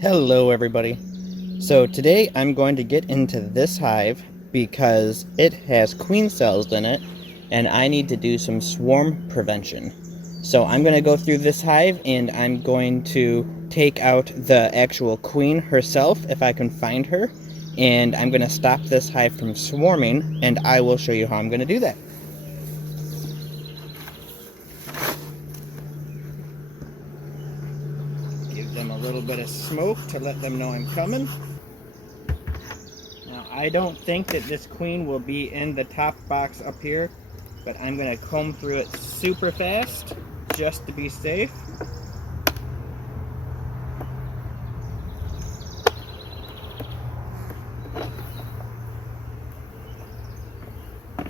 Hello everybody. So today I'm going to get into this hive because it has queen cells in it and I need to do some swarm prevention. So I'm going to go through this hive and I'm going to take out the actual queen herself if I can find her, and I'm going to stop this hive from swarming, and I will show you how I'm going to do that. Give them a little bit of smoke to let them know I'm coming. Now, I don't think that this queen will be in the top box up here, but I'm going to comb through it super fast just to be safe.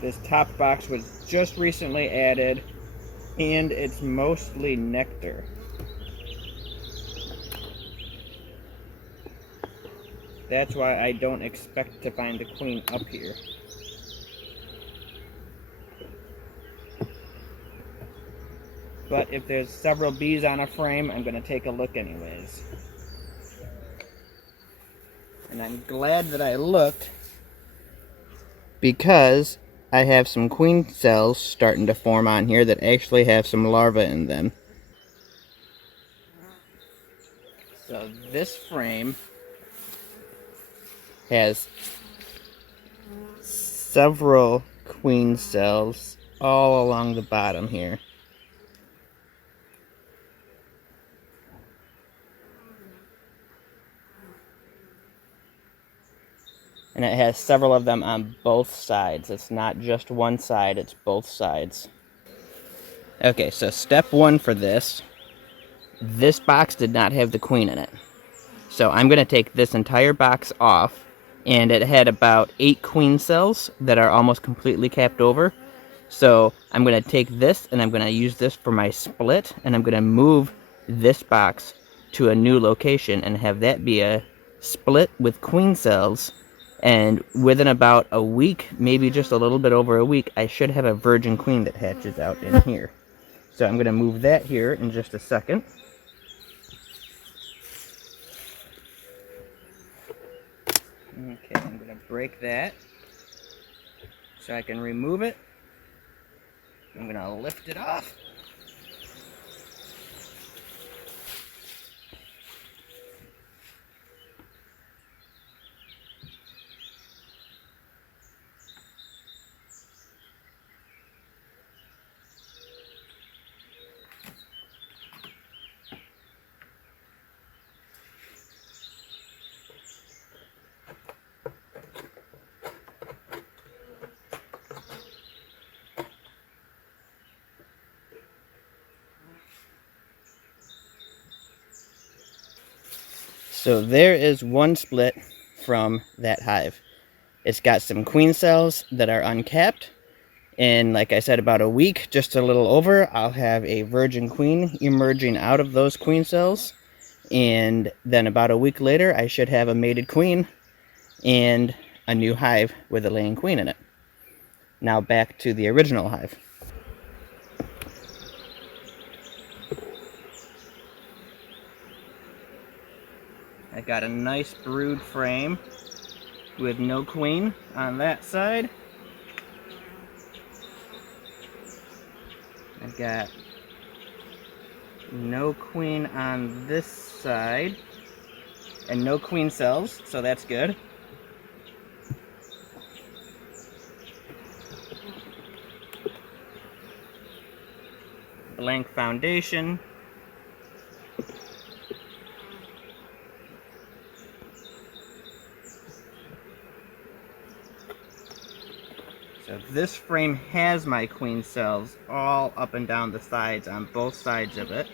This top box was just recently added, and it's mostly nectar. That's why I don't expect to find the queen up here. But if there's several bees on a frame, I'm going to take a look anyways. And I'm glad that I looked, because I have some queen cells starting to form on here that actually have some larvae in them. So this frame has several queen cells all along the bottom here. And it has several of them on both sides. It's not just one side, it's both sides. Okay, so step one for this box did not have the queen in it. So I'm going to take this entire box off, and it had about 8 queen cells that are almost completely capped over. So I'm going to take this and I'm going to use this for my split, and I'm going to move this box to a new location and have that be a split with queen cells. And within about a week, maybe just a little bit over a week, I should have a virgin queen that hatches out in here. So I'm going to move that here in just a second. Okay, I'm going to break that so I can remove it. I'm going to lift it off. So there is one split from that hive. It's got some queen cells that are uncapped. In, like I said, about a week, just a little over, I'll have a virgin queen emerging out of those queen cells. And then about a week later, I should have a mated queen and a new hive with a laying queen in it. Now back to the original hive. I got a nice brood frame with no queen on that side. I've got no queen on this side and no queen cells, so that's good. Blank foundation. So this frame has my queen cells all up and down the sides on both sides of it.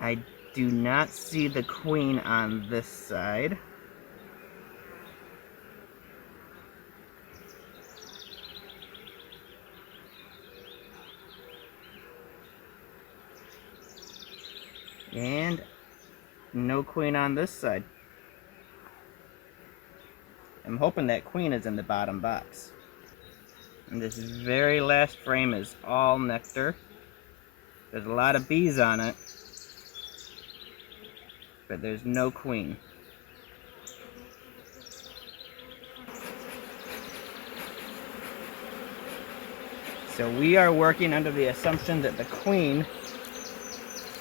I do not see the queen on this side. And no queen on this side. I'm hoping that queen is in the bottom box. And this very last frame is all nectar. There's a lot of bees on it. but there's no queen. So we are working under the assumption that the queen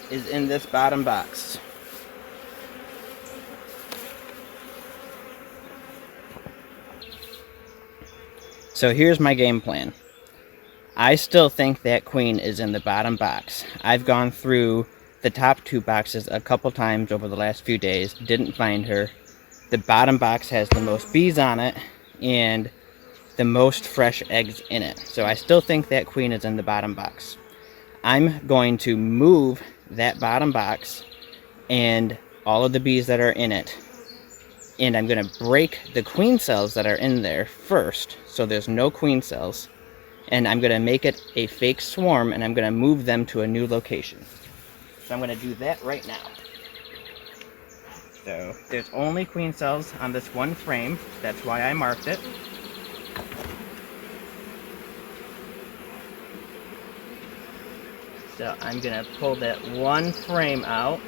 is in this bottom box. So here's my game plan. I still think that queen is in the bottom box. I've gone through the top 2 boxes a couple times over the last few days, didn't find her. The bottom box has the most bees on it and the most fresh eggs in it. So I still think that queen is in the bottom box. I'm going to move that bottom box and all of the bees that are in it, and I'm going to break the queen cells that are in there first, so there's no queen cells, and I'm going to make it a fake swarm, and I'm going to move them to a new location. So I'm going to do that right now. So there's only queen cells on this one frame, that's why I marked it. So I'm going to pull that one frame out.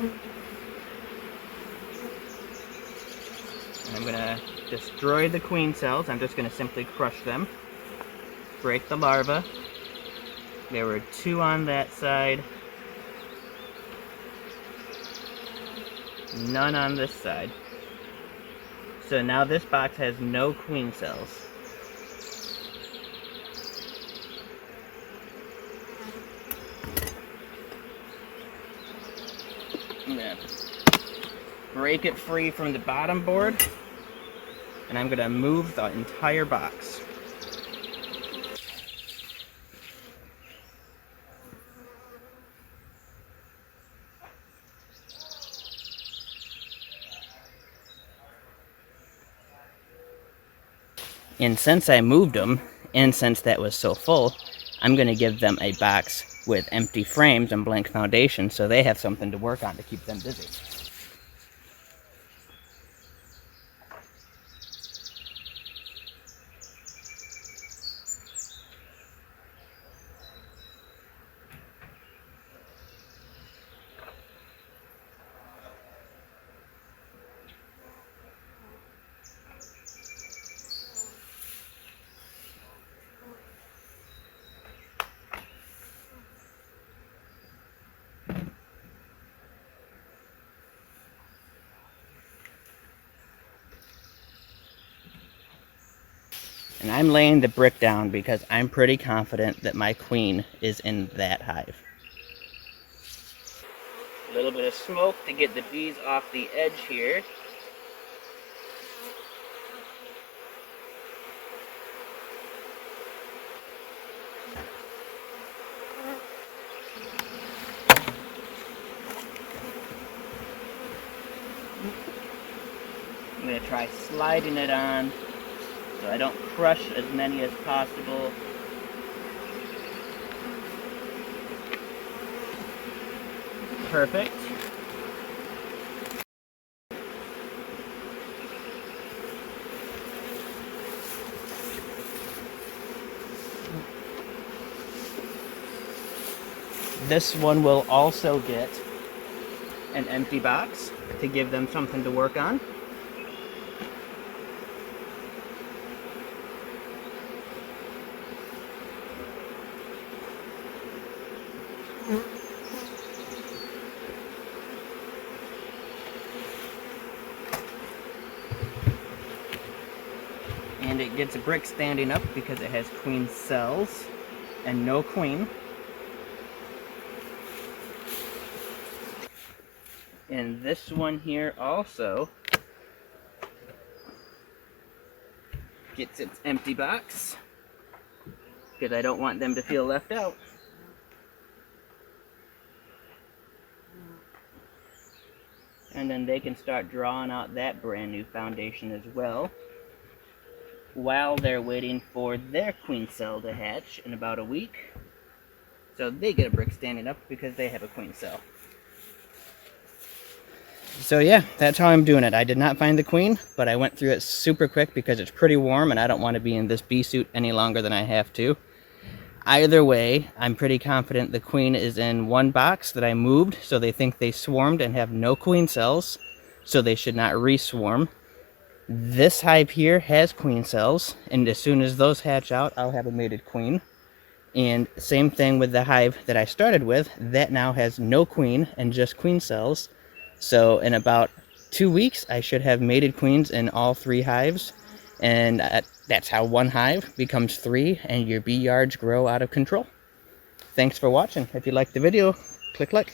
And I'm going to destroy the queen cells. I'm just going to simply crush them. Break the larva. There were 2 on that side. None on this side. So now this box has no queen cells. I'm going to break it free from the bottom board, and I'm going to move the entire box. And since I moved them, and since that was so full, I'm going to give them a box with empty frames and blank foundation so they have something to work on to keep them busy. And I'm laying the brick down because I'm pretty confident that my queen is in that hive. A little bit of smoke to get the bees off the edge here. I'm going to try sliding it on so I don't crush as many as possible. Perfect. This one will also get an empty box to give them something to work on. And it gets a brick standing up because it has queen cells and no queen. And this one here also gets its empty box because I don't want them to feel left out. And then they can start drawing out that brand new foundation as well, while they're waiting for their queen cell to hatch in about a week. So they get a brick standing up because they have a queen cell. So yeah, that's how I'm doing it. I did not find the queen, but I went through it super quick because it's pretty warm and I don't want to be in this bee suit any longer than I have to. Either way, I'm pretty confident the queen is in one box that I moved, so they think they swarmed and have no queen cells. so they should not reswarm. This hive here has queen cells, and as soon as those hatch out, I'll have a mated queen. And same thing with the hive that I started with, that now has no queen and just queen cells. So in about 2 weeks, I should have mated queens in all 3 hives. And that's how 1 hive becomes 3 and your bee yards grow out of control. Thanks for watching. If you liked the video, click like.